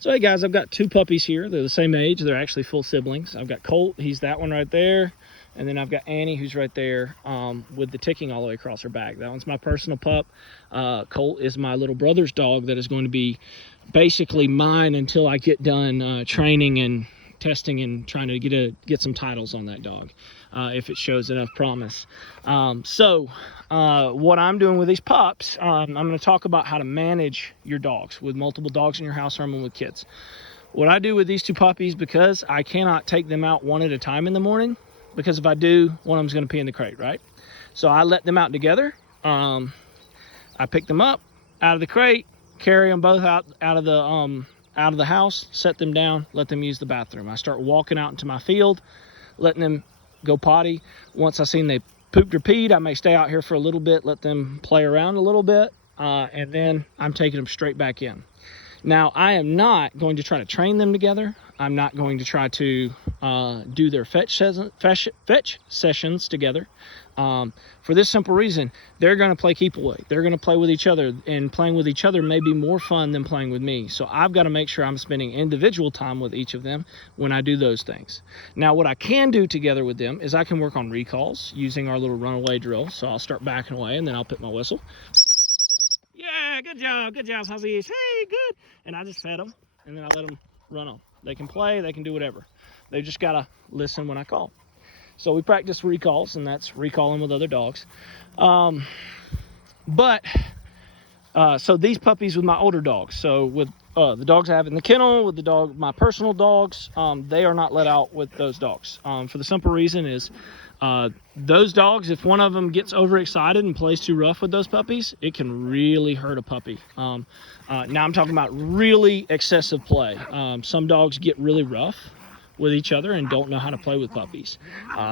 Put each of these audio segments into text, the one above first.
So hey guys, I've got two puppies here. They're the same age. They're actually full siblings. I've got Colt, he's that one right there. And then I've got Annie, who's right there with the ticking all the way across her back. That one's my personal pup. Colt is my little brother's dog that is going to be basically mine until I get done training and testing and trying to get some titles on that dog if it shows enough promise. What I'm doing with these pups, I'm going to talk about how to manage your dogs with multiple dogs in your house or with kids. What I do with these two puppies, because I cannot take them out one at a time in the morning, because if I do, one of them's going to pee in the crate, right? So I let them out together. I pick them up out of the crate, carry them both out of the house, set them down, let them use the bathroom. I start walking out into my field, letting them go potty. Once I seen they pooped or peed, I may stay out here for a little bit, let them play around a little bit, and then I'm taking them straight back in. Now, I am not going to try to train them together. I'm not going to try to do their fetch sessions together. For this simple reason, they're going to play keep away. They're going to play with each other, and playing with each other may be more fun than playing with me. So I've got to make sure I'm spending individual time with each of them when I do those things. Now, what I can do together with them is I can work on recalls using our little runaway drill. So I'll start backing away, and then I'll pick my whistle. Yeah, good job, Huzzies. Hey, good. And I just fed them, and then I let them run on. They can play, they can do whatever. They just gotta listen when I call. So we practice recalls, and that's recalling with other dogs. So these puppies with my older dogs. So with the dogs I have in the kennel, with my personal dogs, they are not let out with those dogs. For the simple reason is those dogs, if one of them gets overexcited and plays too rough with those puppies, it can really hurt a puppy. Now I'm talking about really excessive play. Some dogs get really rough with each other and don't know how to play with puppies.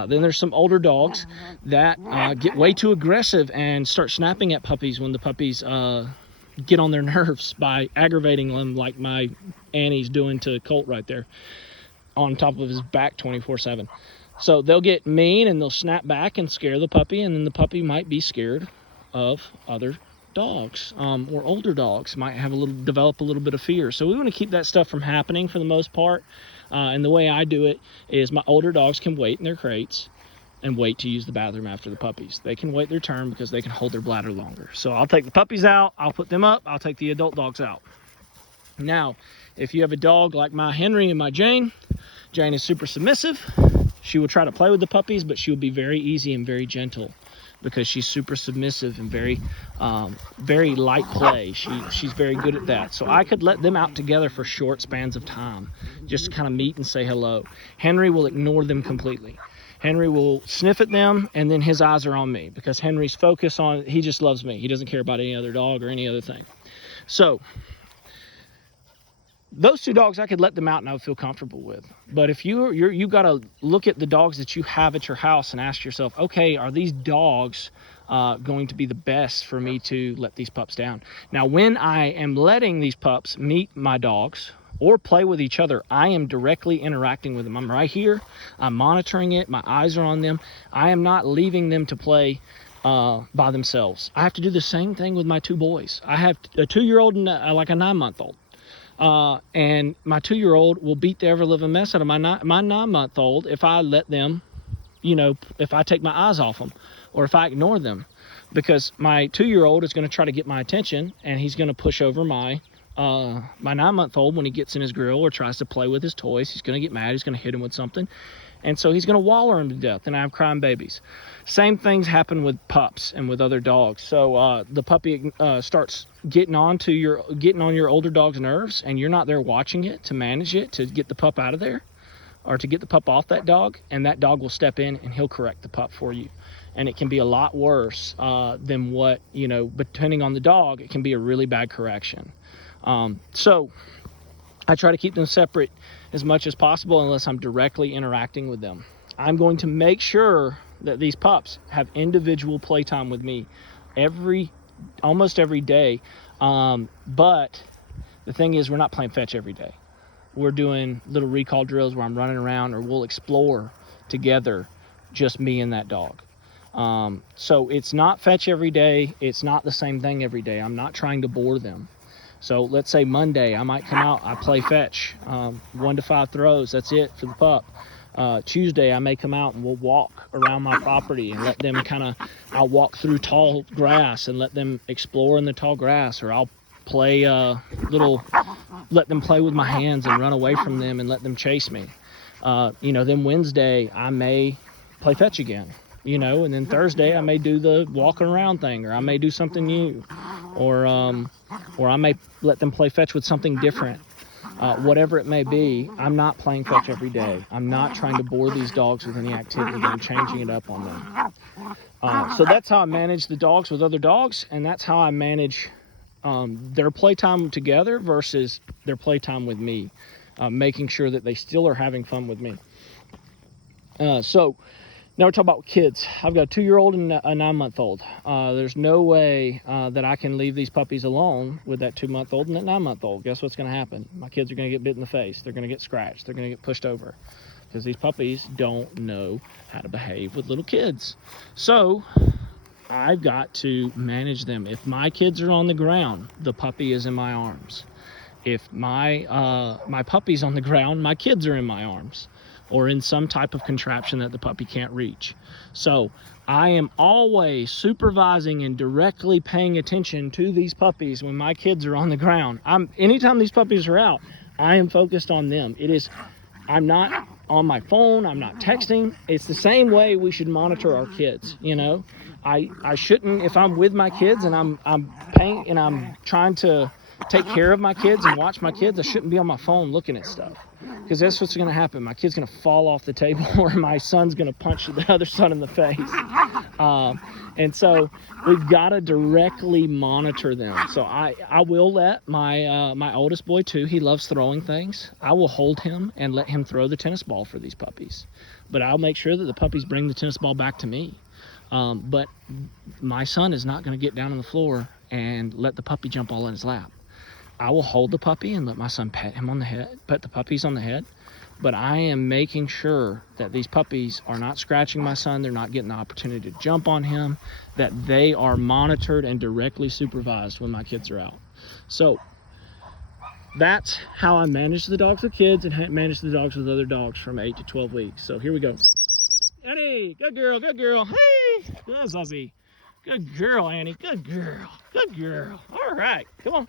Then there's some older dogs that get way too aggressive and start snapping at puppies when the puppies get on their nerves by aggravating them, like my Annie's doing to Colt right there on top of his back 24/7. So they'll get mean and they'll snap back and scare the puppy, and then the puppy might be scared of other dogs, or older dogs might develop a little bit of fear. So we want to keep that stuff from happening for the most part. And the way I do it is my older dogs can wait in their crates and wait to use the bathroom after the puppies. They can wait their turn because they can hold their bladder longer. So I'll take the puppies out, I'll put them up, I'll take the adult dogs out. Now, if you have a dog like my Henry and my Jane is super submissive. She will try to play with the puppies, but she will be very easy and very gentle because she's super submissive and very light play. She's very good at that. So I could let them out together for short spans of time, just to kind of meet and say hello. Henry will ignore them completely. Henry will sniff at them, and then his eyes are on me because Henry's focus on, he just loves me. He doesn't care about any other dog or any other thing. So those two dogs, I could let them out and I would feel comfortable with. But if you got to look at the dogs that you have at your house and ask yourself, okay, are these dogs going to be the best for me to let these pups down? Now, when I am letting these pups meet my dogs or play with each other, I am directly interacting with them. I'm right here. I'm monitoring it. My eyes are on them. I am not leaving them to play by themselves. I have to do the same thing with my two boys. I have a 2-year-old and like a 9-month-old. And my 2-year-old will beat the ever-living mess out of my 9-month-old if I let them, if I take my eyes off them or if I ignore them, because my 2-year-old is going to try to get my attention, and he's going to push over my 9-month-old when he gets in his grill or tries to play with his toys. He's going to get mad. He's going to hit him with something. And so he's going to waller him to death, and I have crying babies. Same things happen with pups and with other dogs. So the puppy starts getting on your older dog's nerves, and you're not there watching it to manage it, to get the pup out of there or to get the pup off that dog, and that dog will step in and he'll correct the pup for you. And it can be a lot worse than what, depending on the dog, it can be a really bad correction. So I try to keep them separate as much as possible unless I'm directly interacting with them. I'm going to make sure that these pups have individual playtime with me almost every day. But the thing is, we're not playing fetch every day. We're doing little recall drills where I'm running around, or we'll explore together, just me and that dog. So it's not fetch every day. It's not the same thing every day. I'm not trying to bore them. So let's say Monday, I might come out, I play fetch, 1 to 5 throws, that's it for the pup. Tuesday, I may come out and we'll walk around my property and let them I'll walk through tall grass and let them explore in the tall grass, or I'll play let them play with my hands and run away from them and let them chase me. Then Wednesday, I may play fetch again, and then Thursday, I may do the walking around thing, or I may do something new, or I may let them play fetch with something different. Whatever it may be, I'm not playing fetch every day. I'm not trying to bore these dogs with any activity. I'm changing it up on them. So that's how I manage the dogs with other dogs, and that's how I manage their playtime together versus their playtime with me, making sure that they still are having fun with me. So now we're talking about kids. I've got a 2-year-old and a 9-month-old. There's no way that I can leave these puppies alone with that 2-month-old and that 9-month-old. Guess what's going to happen? My kids are going to get bit in the face. They're going to get scratched. They're going to get pushed over, because these puppies don't know how to behave with little kids. So I've got to manage them. If my kids are on the ground, the puppy is in my arms. If my puppy's on the ground, my kids are in my arms, or in some type of contraption that the puppy can't reach. So I am always supervising and directly paying attention to these puppies when my kids are on the ground. Anytime these puppies are out, I am focused on them. I'm not on my phone, I'm not texting. It's the same way we should monitor our kids, I shouldn't, if I'm with my kids and I'm paying and I'm trying to take care of my kids and watch my kids, I shouldn't be on my phone looking at stuff, because that's what's going to happen. My kid's going to fall off the table, or my son's going to punch the other son in the face. And so we've got to directly monitor them. So I will let my oldest boy too, he loves throwing things. I will hold him and let him throw the tennis ball for these puppies, but I'll make sure that the puppies bring the tennis ball back to me. But my son is not going to get down on the floor and let the puppy jump all in his lap. I will hold the puppy and let my son pet the puppies on the head, but I am making sure that these puppies are not scratching my son, they're not getting the opportunity to jump on him, that they are monitored and directly supervised when my kids are out. So that's how I manage the dogs with kids and manage the dogs with other dogs from 8 to 12 weeks. So here we go. Annie, good girl, good girl. Hey, good Susie. Good girl, Annie, good girl, good girl. All right, come on.